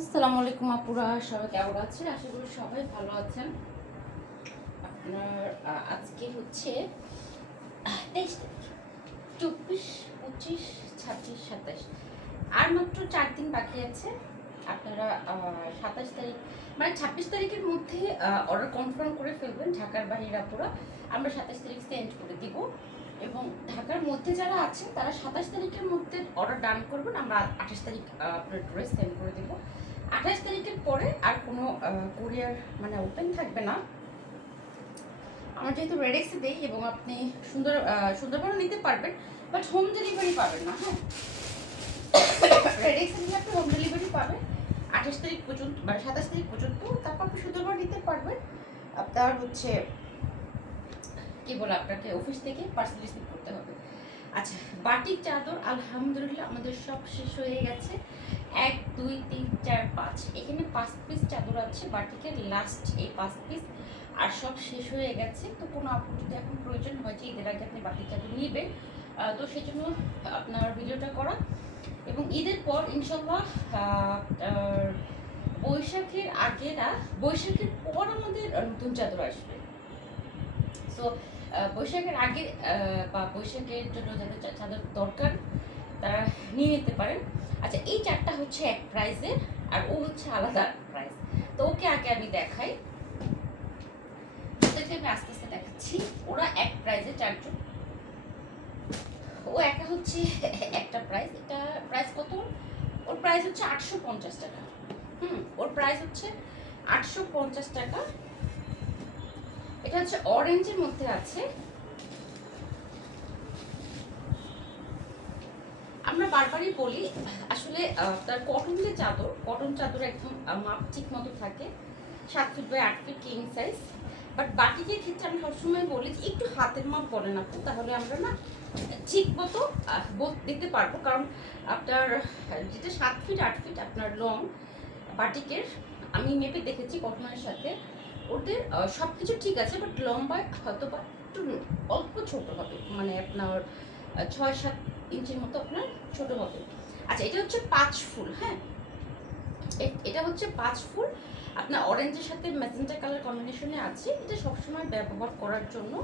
আসসালামু আলাইকুম আপুরা, সবাই কেমন আছেন? আশা করি সবাই ভালো আছেন। আপনার আজকে হচ্ছে, তেইশ তারিখ, চব্বিশ, পঁচিশ, ছাব্বিশ, সাতাশ। আর মাত্র চার দিন বাকি আছে। আপনারা সাতাশ তারিখ মানে ছাব্বিশ তারিখের মধ্যে অর্ডার কনফার্ম করে ফেলবেন ঢাকার বাহির আপুরা। আমরা সাতাশ তারিখ সেন্ড করে দিব। এবং ঢাকার মধ্যে যারা আছেন, তারা সাতাশ তারিখের মধ্যে অর্ডার ডান করবেন। আমরা আঠাশ তারিখ আপনার ড্রেস সেন্ড করে দেবো। আঠাশ তারিখের পরে আর কোনো কুরিয়ার মানে ওপেন থাকবে না। আমরা যেহেতু রেডেক্সে দিই এবং আপনি সুন্দর সুন্দরবনও নিতে পারবেন বাট হোম ডেলিভারি পাবেন না হ্যাঁ? রেডেক্সে নিলে আপনি হোম ডেলিভারি পাবেন। আঠাশ তারিখ পর্যন্ত মানে সাতাশ তারিখ পর্যন্ত, তারপর আপনি সুন্দরবন নিতে পারবেন। আপনার হচ্ছে, কি বলে আপনাকে অফিস থেকে পার্সেল রিসিভ করতে হবে। আচ্ছা বাটিক চাদর, আলহামদুলিল্লাহ আমাদের সব শেষ হয়ে গেছে। এক, দুই, তিন, চার, পাঁচ। এখানে পাঁচ পিস চাদর আছে, বাটিকের লাস্ট এই পাঁচ পিস আর সব শেষ হয়ে গেছে। তো কোনো আপুর যদি এখন প্রয়োজন হয় যে ঈদের আগে আপনি বাটিক চাদর নেবেন। তো সেই জন্য আপনার ভিডিওটা করা। এবং ঈদের পর ইনশাল্লাহ বৈশাখের আগে না, বৈশাখের পর আমাদের নতুন চাদর আসবে। সো বৈশাখের আগে বা বৈশাখের জন্য যাদের চাদর দরকার, তারা নিয়ে নিতে পারেন। আচ্ছা এই চারটা হচ্ছে এক প্রাইসের আর ও হচ্ছে আলাদা প্রাইস তো ওকে আগে আমি দেখাই। আস্তে আস্তে দেখাচ্ছি। ওরা এক প্রাইসে চারজন। ও একা হচ্ছে একটা প্রাইস এটা প্রাইস কত? ওর প্রাইস হচ্ছে আটশো পঞ্চাশ টাকা। হুম, ওর প্রাইস হচ্ছে আটশো পঞ্চাশ টাকা। এটা হচ্ছে অরেঞ্জের মধ্যে আছে। আমরা বারবারই বলি, আসলে তার কটন যে চাদর কটন চাদর একদম মাপ ঠিক মতো থাকে। সাত ফিট বাই আট ফিট কিং সাইজ বাট বাটিকের ক্ষেত্রে আমি সবসময় বলি যে, একটু হাতের মাপ বলেন আপু, তাহলে আমরা না, ঠিক মতো দিতে পারব। কারণ আপনার, যেটা সাত ফিট আট ফিট আপনার লং বাটিকের, আমি মেপে দেখেছি কটনের সাথে। ওদের সব কিছু ঠিক আছে বাট লম্বায় হয়তো বা একটু অল্প ছোট হবে মানে আপনার ছয় সাত ইঞ্চির মতো আপনার ছোট হবে। আচ্ছা এটা হচ্ছে পাঁচ ফুল হ্যাঁ? এটা হচ্ছে পাঁচ ফুল। আপনার অরেঞ্জের সাথে ম্যাজেন্টা কালার কম্বিনেশনে আছে। এটা সবসময় ব্যবহার করার জন্য।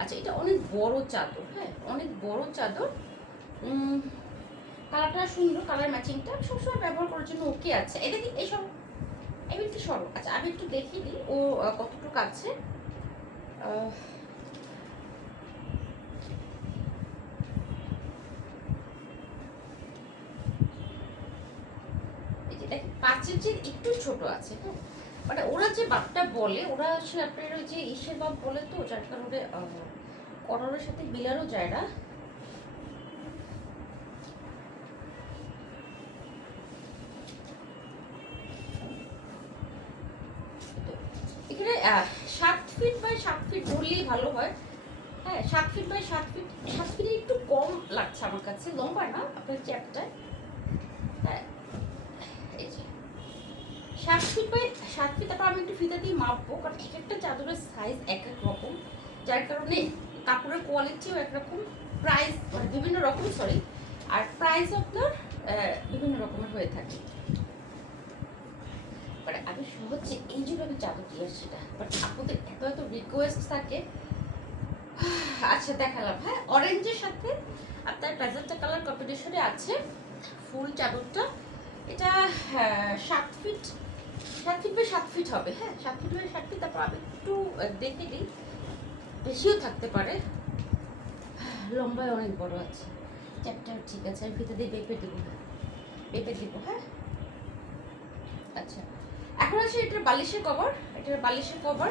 আচ্ছা এটা অনেক বড় চাদর হ্যাঁ? অনেক বড় চাদর। কালারটা সুন্দর কালার ম্যাচিংটা সবসময় ব্যবহার করার জন্য ওকে আছে। এটা কি এইসব আমি একটু সরো। আচ্ছা আমি একটু দেখিয়ে দিই, ও কতটুকু আছে আহ, এই যে চেয়ে একটু ছোট আছে হ্যাঁ? মানে ওরা যে বাপটা বলে, ওরা আসলে আপনার ওই যে ইসের বাপ বলে তো, যার কারণে করোনার সাথে বিলারও যায় না। এখানে সাত ফিট বাই সাত ফিট ধরলেই ভালো হয়। হ্যাঁ সাত ফিট বাই সাত ফিট সাত ফিট একটু কম লাগছে আমার কাছে, লম্বা না, আপনার চ্যাপটায় হ্যাঁ এই যে সাত ফিট বাই সাত ফিট তারপর আমি একটু ফিতা দিয়ে মাপবো, কারণ এক একটা চাদরের সাইজ এক এক রকম। যার কারণে কাপড়ের কোয়ালিটিও একরকম প্রাইস মানে বিভিন্ন রকম সরি আর প্রাইস আপনার বিভিন্ন রকমের হয়ে থাকে। মানে আমি হচ্ছে এই জন্য আমি চাদর দিয়ে না। বাট আপনাদের এত এত রিকোয়েস্ট থাকে। আচ্ছা দেখালাম। হ্যাঁ অরেঞ্জের সাথে আপনার প্রেজেন্টটা কালার কম্বিনেশনে আছে ফুল চাদরটা। এটা সাত ফিট সাত ফিট বাই সাত ফিট হবে হ্যাঁ? সাত ফিট বাই সাত ফিট তারপর আমি একটু দেখে দিই বেশিও থাকতে পারে। লম্বায় অনেক বড় আছে। চ্যাপটা ঠিক আছে, আমি ফিতে দিয়ে বেপে দেবো। বেপে দিব হ্যাঁ? আচ্ছা এখন আছে এটার বালিশের কভার। এটার বালিশের কভার,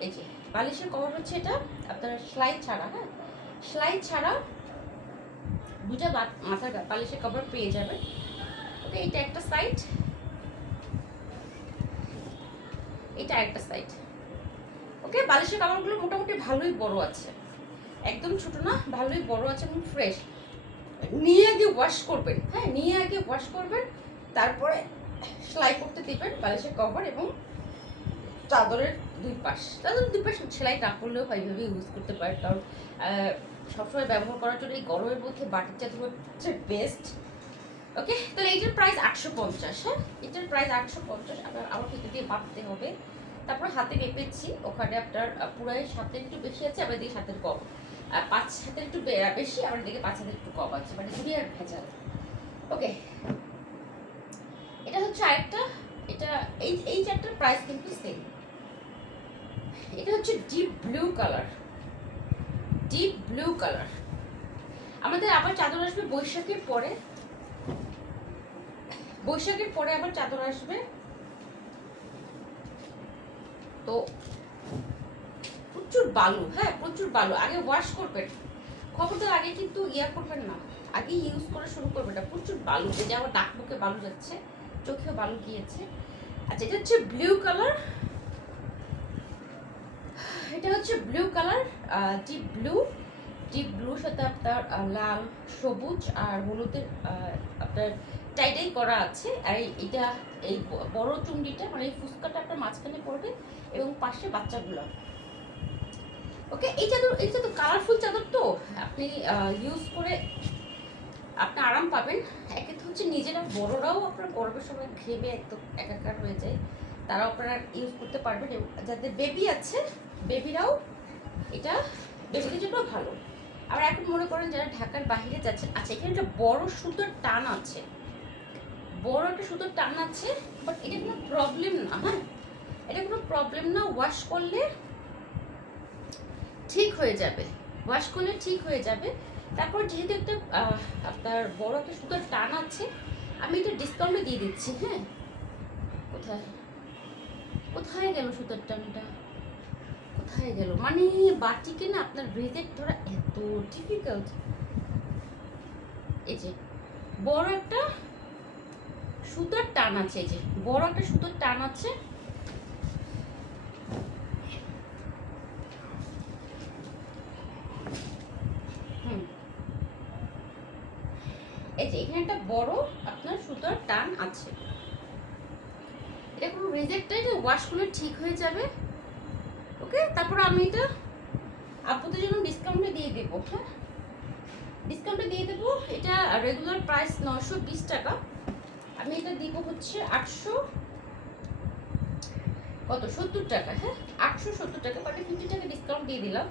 এই যে, বালিশের কভার হচ্ছে এটা, আপনার সেলাই ছাড়া হ্যাঁ? সেলাই ছাড়া দুটা বা- মাথার বালিশের কভার পেয়ে যাবেন। ওকে, এটা একটা সাইড। এটা একটা সাইড ওকে বালিশের কাপড়গুলো মোটামুটি ভালোই বড় আছে। একদম ছোট না, ভালোই বড় আছে এবং ফ্রেশ নিয়ে আগে ওয়াশ করবেন হ্যাঁ নিয়ে আগে ওয়াশ করবেন, তারপরে সেলাই করতে দিবেন বালিশের কভার এবং চাদরের দুই পাশ চাদরের দুই পাশ সেলাই না করলেও এইভাবে ইউজ করতে পারেন। কারণ সবসময় ব্যবহার করার জন্য এই গরমের মধ্যে বাটির চাদর হচ্ছে বেস্ট ওকে তাহলে এটার প্রাইস আটশো পঞ্চাশ হ্যাঁ? এটার প্রাইস আটশো পঞ্চাশ, আবার আমার ফিতে দিয়ে মাপতে হবে। তারপর হাতে মেপেছি, ওখানে আপনার পুরাই সাতের একটু বেশি আছে, আবার দিকে সাতের কম। আর পাঁচ হাতের একটু বেশি, আবার দিকে পাঁচ হাতের একটু কম আছে মানে দুনিয়ার ভেজাল। ওকে এটা হচ্ছে আরেকটা, এটা, এই এই চারটার প্রাইস কিন্তু সেম এটা হচ্ছে deep blue colour deep blue colour আমাদের আবার চাদর আসবে বৈশাখের পরে। বৈশাখের পরে আবার চাদর আসবে। তো প্রচুর বালু হ্যাঁ প্রচুর বালু। আগে ওয়াশ করবেন। খবরদার আগে কিন্তু ইয়া করবেন না। আগে ইউজ করা শুরু করবেন না। প্রচুর বালু। যে আমার নাক মুখে বালু যাচ্ছে, চোখেও বালু গিয়েছে। আচ্ছা এটা হচ্ছে ব্লু কালার এটা হচ্ছে blue colour deep blue deep ব্লুর সাথে আপনার লাল, সবুজ আর হলুদের আপনার টাইটাই করা আছে। আর এটা এই বড় চুন্ডিটা মানে এই ফুচকাটা আপনার মাঝখানে পড়বে এবং পাশে বাচ্চাগুলো। ওকে এই চাদর এই চাদর কালারফুল চাদর তো। আপনি ইউজ করে আপনি আরাম পাবেন। একে তো হচ্ছে নিজেরা, বড়রাও আপনার গরমের সময় ঘেমে একদম একাকার হয়ে যায়। তারাও আপনারা ইউজ করতে পারবেন এবং যাদের বেবি আছে বেবিরাও এটা বেবিদের জন্য ভালো। আবার এখন মনে করেন যারা ঢাকার বাইরে যাচ্ছেন আচ্ছা এখানে একটা বড় সুতোর টান আছে। বড় একটা সুতোর টান আছে বাট এটা কোনো প্রবলেম না হ্যাঁ? এটা কোনো প্রবলেম না ওয়াশ করলে ঠিক হয়ে যাবে। ওয়াশ করলে ঠিক হয়ে যাবে। তারপর যেহেতু একটা আপনার বড় একটা সুতোর টান আছে, আমি এটা ডিসকাউন্টে দিয়ে দিচ্ছি হ্যাঁ? কোথায়? কোথায় গেল সুতোর টানটা? কোথায় গেল? মানে বাটিকে না আপনার ব্রেজের ধরা এত ডিফিকাল্ট এই যে, বড় একটা সুতার টান আছে এই যে, বড় একটা সুতোর টান আছে। এই যে বড় আপনার টান আছে। ঠিক হয়ে যাবে। ওকে, তারপর আমি এটা জন্য দিয়ে দেবো হ্যাঁ? দিয়ে দেবো, এটা রেগুলার প্রাইস নশো টাকা। আমি এটা দিব হচ্ছে আটশো কত? সত্তর টাকা হ্যাঁ? আটশো সত্তর টাকা বাট ফিফটি টাকা ডিসকাউন্ট দিয়ে দিলাম।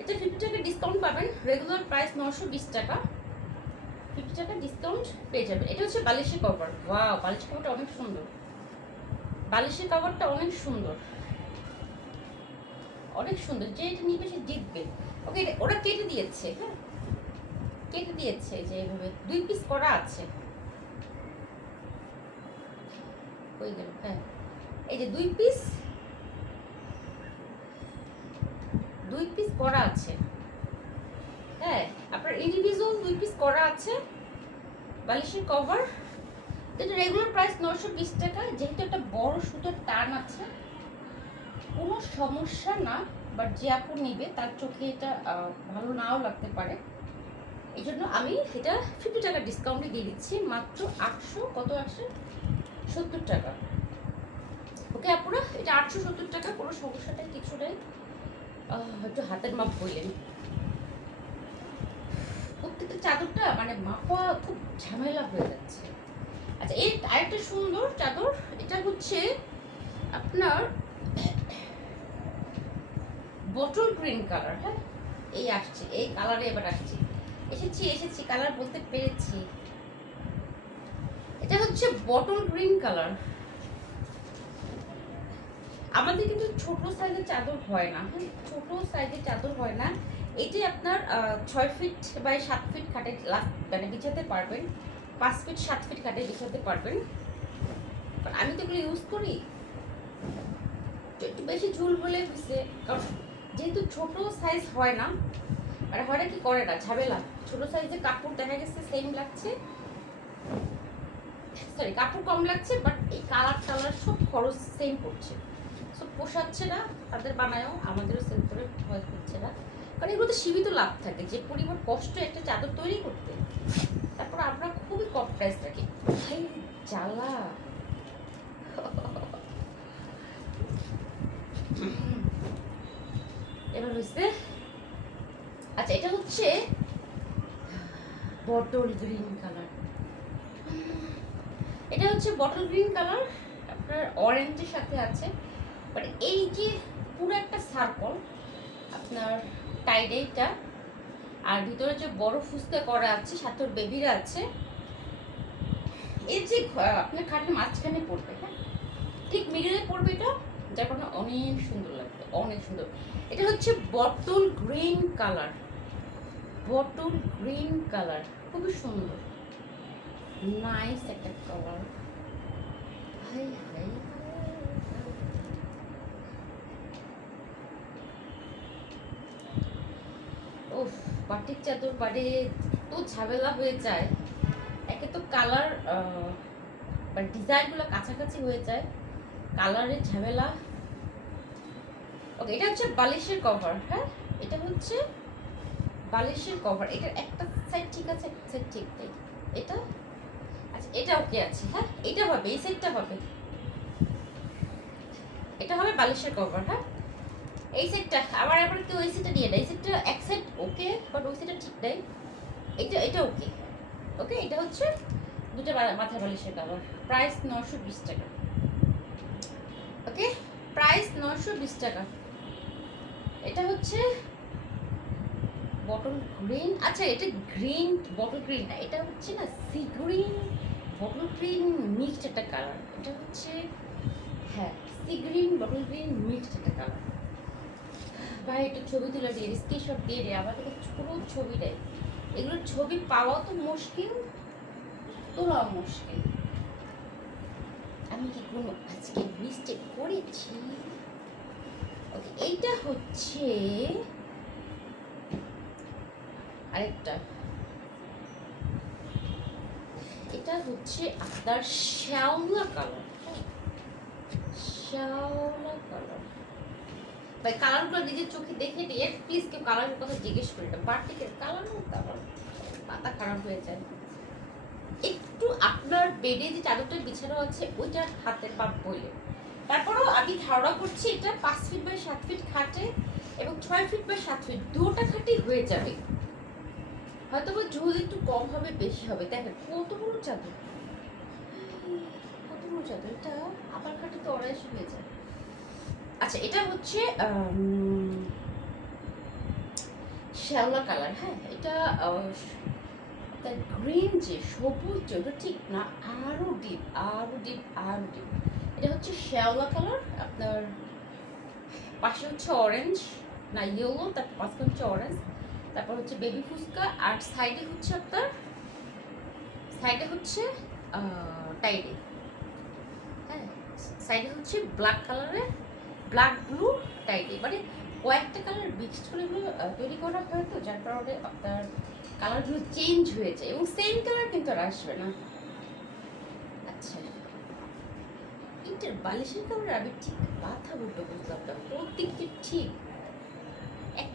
এটা ফিফটি টাকা ডিসকাউন্ট পাবেন রেগুলার প্রাইস নশো বিশ টাকা। ফিফটি টাকা ডিসকাউন্ট পেয়ে যাবেন। এটা হচ্ছে বালিশের কভার ওয়াও বালিশের কভারটা অনেক সুন্দর। বালিশের কভারটা অনেক সুন্দর। অনেক সুন্দর। যে এটা নিবে সে জিতবে। ওকে ওরা কেটে দিয়েছে হ্যাঁ? কেটে দিয়েছে যে এইভাবে দুই পিস করা আছে। কই গেল? হ্যাঁ। এই যে দুই পিস দুই পিস করা আছে। হ্যাঁ আপনার ইন্ডিভিজুয়াল দুই পিস করা আছে, বালিশের কভার এটা রেগুলার প্রাইস নশো বিশ টাকা, যেহেতু একটা বড় সুতোর টান আছে। কোনো সমস্যা না বাট যে আপু নিবে, তার চোখে এটা ভালো নাও লাগতে পারে। এই জন্য আমি এটা ফিফটি টাকা ডিসকাউন্টে দিয়ে দিচ্ছি, মাত্র আটশো, কত আসে? সত্তর টাকা। ওকে আপুরা এটা আটশো সত্তর টাকা কোনো সমস্যাটা কিছু নেই। আহ, একটু হাতের মাপ বললেন প্রত্যেকটা চাদরটা মানে মাপা খুব ঝামেলা হয়ে যাচ্ছে। আচ্ছা এই আরেকটা সুন্দর চাদর এটা হচ্ছে আপনার বটল গ্রিন কালার হ্যাঁ? এই আসছে এই কালারে এবার আসছে। এসেছি এসেছি কালার বলতে পেরেছি। এটা হচ্ছে বটল গ্রিন কালার আমাদের কিন্তু ছোট সাইজের চাদর হয় না। ছোট সাইজের চাদর হয় না। এটি আপনার ছয় ফিট বাই সাত ফিট খাটে মানে বিছাতে পারবেন। পাঁচ ফিট সাত ফিট খাটে বিছাতে পারবেন। আমি তো এগুলো ইউজ করি। একটু বেশি ঝুল হলে হয়েছে কারণ যেহেতু ছোট সাইজ হয় না আর হয় কি করে না, ঝামেলা। ছোট সাইজের কাপড় দেখা গেছে সেম লাগছে। সরি কাপড় কম লাগছে বাট এই কালার টালার সব খরচ সেম পড়ছে সব পোষাচ্ছে না, তাদের বানায়ও, আমাদেরও সেল করে ভয় করছে না। কারণ এগুলোতে সীমিত লাভ থাকে, যে পরিমাণ কষ্ট একটা চাদর তৈরি করতে। তারপর আমরা খুবই কম প্রাইস রাখি। ভাই, জ্বালা। এবার হয়েছে আচ্ছা এটা হচ্ছে বটল গ্রিন কালার এটা হচ্ছে বটল গ্রিন কালার আপনার অরেঞ্জের সাথে আছে। বাট এই যে পুরো একটা সার্কল আপনার টাইডেইটা আর ভিতরে যে বড় ফুসকা করা আছে সাথে ওর বেবিরা আছে এর যে আপনার খাটের মাঝখানে পড়বে হ্যাঁ? ঠিক মিডিলে পড়বে এটা, যার কারণে অনেক সুন্দর লাগবে, অনেক সুন্দর। এটা হচ্ছে bottle green colour bottle green colour খুবই সুন্দর। নাইস একটা কালার হাই হাই উফ বাটিক চাদর বাড়ে তো ঝামেলা হয়ে যায়। একে তো কালার বা ডিজাইনগুলো কাছাকাছি হয়ে যায়। কালারের ঝামেলা। ওকে এটা হচ্ছে বালিশের কভার হ্যাঁ? এটা হচ্ছে বালিশের কভার এটার একটা সাইড ঠিক আছে, একটা সাইড ঠিক নেই। এটা এটা ওকে আছে হ্যাঁ? এটা হবে, এই সাইডটা হবে। এটা হবে বালিশের কভার হ্যাঁ? এই সেটটা আবার আবার কেউ এই সেটটা নিয়ে নেয়। এই সেটটা এক সাইড ওকে বাট ওই সেটটা ঠিক নেই। এটা এটা ওকে ওকে এটা হচ্ছে দুটো মাথার বালিশের কভার প্রাইস নশো বিশ টাকা। ওকে প্রাইস নশো বিশ টাকা। এটা হচ্ছে বটল গ্রিন আচ্ছা এটা গ্রিন বটল গ্রিন না, এটা হচ্ছে না sea green bottle green mixed একটা কালার এটা হচ্ছে হ্যাঁ sea green bottle green mixed একটা কালার ভাই, একটু ছবি তুলে দিয়ে স্ক্রিনশট দিয়ে দে আমার কাছে পুরো ছবি দেয় এগুলোর ছবি পাওয়া তো মুশকিল, তোলাও মুশকিল। আমি কি কোনো আজকে মিস্টেক করেছি? ওকে এইটা হচ্ছে আরেকটা। এটা হচ্ছে আপনার শ্যাওলা কালার শ্যাওলা কালার ভাই কালারগুলো নিজের চোখে দেখে নিয়ে প্লিজ কেউ কালারের কথা জিজ্ঞেস করি না। বাটিকের কালার কালার পাতা খারাপ হয়ে যায়। একটু আপনার বেডে যে চাদরটা বিছানো আছে, ওইটা হাতের পাপ বইলে। তারপরেও আমি ধারণা করছি এটা পাঁচ ফিট বাই সাত ফিট খাটে এবং ছয় ফিট বাই সাত ফিট দুটা খাটেই হয়ে যাবে। হয়তো বা ঝোল একটু কম হবে, বেশি হবে। দেখেন কত বড় চাদর? কত বড় চাদর? এটা আমার খাটে তো অড়াইশো হয়ে যায়। আচ্ছা এটা হচ্ছে শ্যাওলা কালার হ্যাঁ? এটা তার গ্রিন যে সবুজ ওটা ঠিক না, আরও ডিপ আরও ডিপ আরও ডিপ। এটা হচ্ছে শ্যাওলা কালার, আপনার পাশে হচ্ছে অরেঞ্জ, না ইয়েলো তার মাঝখানে হচ্ছে অরেঞ্জ। তারপর হচ্ছে বেবি ফুচকা আর সাইডে হচ্ছে আপনার সাইডে হচ্ছে টাইডে হ্যাঁ সাইডে হচ্ছে ব্ল্যাক কালারের ব্ল্যাক ব্লু টাইডে মানে কয়েকটা কালার মিক্সড করে তৈরি করা হয় তো, যার কারণে আপনার কালারগুলো চেঞ্জ হয়ে যায়। এবং সেম কালার কিন্তু আর আসবে না। আচ্ছা। এটার বালিশের কালার আমি ঠিক মাথা উল্টো বুঝলাম না প্রত্যেকটি ঠিক।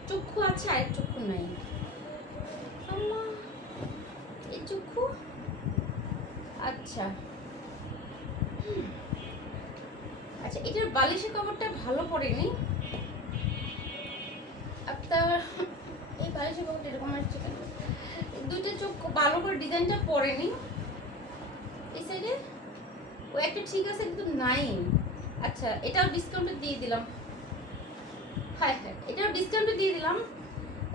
চক্ষু আছে, আর চক্ষু নাই। এই চক্ষু? আচ্ছা। আচ্ছা এটার বালিশের কভারটা ভালো পড়েনি। আপনার, এই বালিশের কভারটা এরকম আসছে কেন? দুইটা চোখ ভালো করে ডিজাইনটা পড়েনি। এই সাইডে ও একটা ঠিক আছে, কিন্তু নাই। আচ্ছা এটাও ডিসকাউন্টে দিয়ে দিলাম। হ্যাঁ হ্যাঁ এটাও ডিসকাউন্টে দিয়ে দিলাম।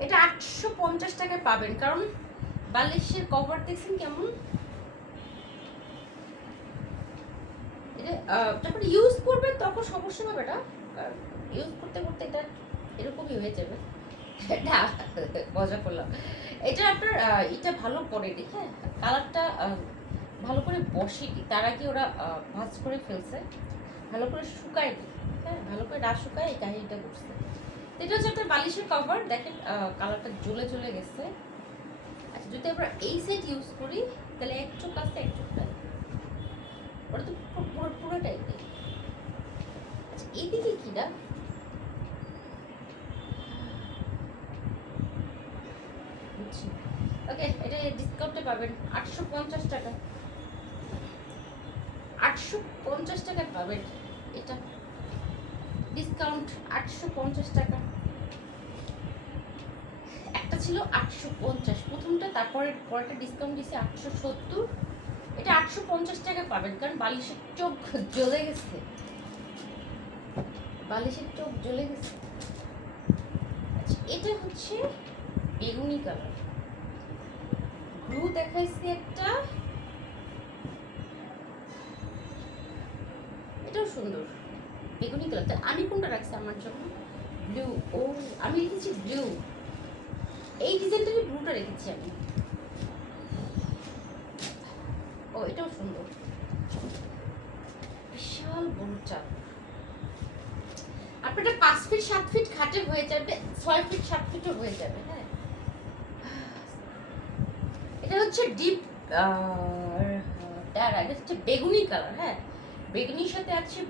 এটা আটশো পঞ্চাশ টাকায় পাবেন, কারণ বালিশের কভার দেখছেন কেমন? এটা যখন ইউজ করবেন তখন সমস্যা হবে এটা ইউজ করতে করতে এটা এরকমই হয়ে যাবে। না মজা করলাম। এটা আপনার এটা ভালো পড়েনি হ্যাঁ। কালারটা ভালো করে বসেনি। তার আগে ওরা ভাঁজ করে ফেলছে। ভালো করে শুকায়নি হ্যাঁ। ভালো করে না শুকায় এই কাহিনীটা করছে এটা হচ্ছে একটা বালিশের কভার দেখেন কালারটা জ্বলে জ্বলে গেছে। আচ্ছা যদি আমরা এই সেট ইউজ করি, তাহলে এক চোখ আছে, এক চোখ নাই। ওটা তো পুরো- পুরো নেই আচ্ছা এইদিকে কি না? ওকে এটা ডিসকাউন্টে পাবেন। আটশো পঞ্চাশ টাকা। আটশো পঞ্চাশ টাকায় পাবেন। এটা ডিসকাউন্ট আটশো পঞ্চাশ টাকা। ছিল আটশো পঞ্চাশ। প্রথমটা, তারপরে পরেরটা ডিসকাউন্ট দিছে আটশো সত্তর। এটা আটশো পঞ্চাশ টাকা পাবেন, কারণ বালিশের চোখ জ্বলে গেছে। বালিশের চোখ জ্বলে গেছে। আচ্ছা এটা হচ্ছে বেগুনি কালার ব্লু দেখাইছি একটা। এটাও সুন্দর, বেগুনি কালারটা আমি কোনটা রাখছি আমার জন্য? ব্লু ও, আমি রেখেছি ব্লু এই ডিজাইনটাকে ব্লুটা রেখেছি আমি। ও, এটাও সুন্দর। বিশাল বড় চাপ। আপনারটা পাঁচ ফিট, সাত ফিট খাটে হয়ে যাবে, ছয় ফিট, সাত ফিটও হয়ে যাবে হ্যাঁ। এটা হচ্ছে ডিপ এটা হচ্ছে বেগুনি কালার হ্যাঁ। বেগুনির সাথে আছে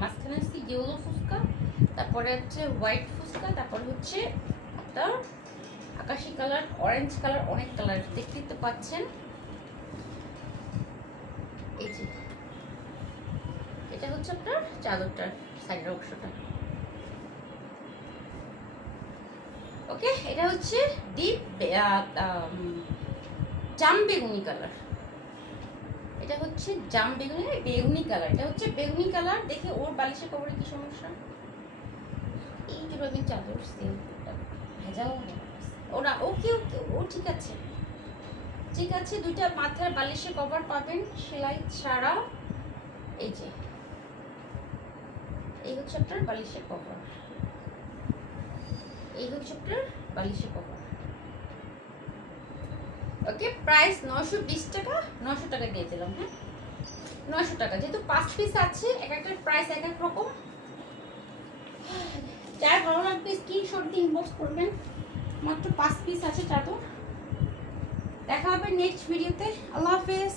মাঝখানে আছে ইয়েলো ফুচকা, তারপরে হচ্ছে হোয়াইট ফুচকা, তারপর হচ্ছে আপনার আকাশি কালার অরেঞ্জ কালার, অনেক কালার দেখতে তো পাচ্ছেন। এই যে, এটা হচ্ছে আপনার চাদরটার সাইডের অংশটা। ওকে এটা হচ্ছে ডিপ জাম বেগুনি কালার। এটা হচ্ছে জাম বেগুনি বেগুনি কালার, এটা হচ্ছে বেগুনি কালার। দেখে ওর বালিশের কবরে কি সমস্যা? এই যে রবি চাদর ভেজাল হয়ে। গেছে। ওরা ওকে ওকে ও ঠিক আছে। ঠিক আছে, দুইটা মাথার বালিশের কভার পাবেন সেলাই ছাড়া এই যে, এই হচ্ছে আপনার বালিশের কভার। এই হচ্ছে আপনার বালিশের কভার। ওকে, প্রাইস নশো বিশ টাকা নশো টাকা দিয়ে দিলাম হ্যাঁ? নশো টাকা, যেহেতু পাঁচ পিস আছে, এক একটার প্রাইস এক এক রকম। যার ভালো লাগবে স্ক্রিনশট দিয়ে ইনবক্স করবেন। মাত্র পাঁচ পিস আছে চাদর দেখা হবে নেক্সট ভিডিওতে আল্লাহ হাফেজ।